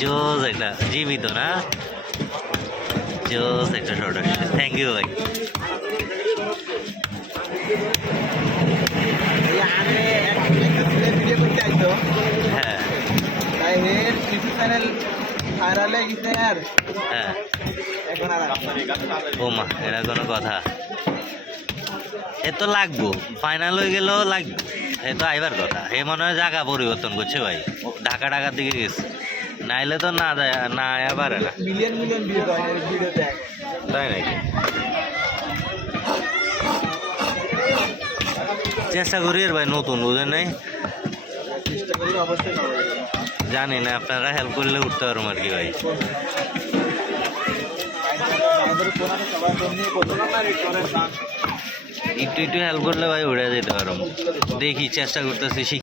জোস একটা জীবিত না, জোস একটা শর্ট আসছে। থ্যাংক ইউ ভাই। হ্যাঁ হ্যাঁ, ও মা, এটা কোনো কথা? এ তো লাগবো, ফাইনাল হয়ে গেলেও লাগবে। এ তো আইবার কথা। এ মনে হয় জায়গা পরিবর্তন করছে ভাই, ঢাকা ঢাকার দিকে গেছে, নাইলে তো না যায়, না আয়া পারে না। মিলিয়ন মিলিয়ন ভিডিও দেখ। তাই নাকি? চেষ্টা করি আর ভাই, নতুন বুঝেন নাই, চেষ্টা করি অবশ্যই পাবো। জানি না, আপনারা হেল্প করলে উঠতে পারবো আর কি ভাই। আমাদের কোনাতে সবাই ফোন নিয়ে কত একটু একটু হেল্প করলে ভাই উড়ে যেতে পারবো। দেখি, চেষ্টা করতেছি।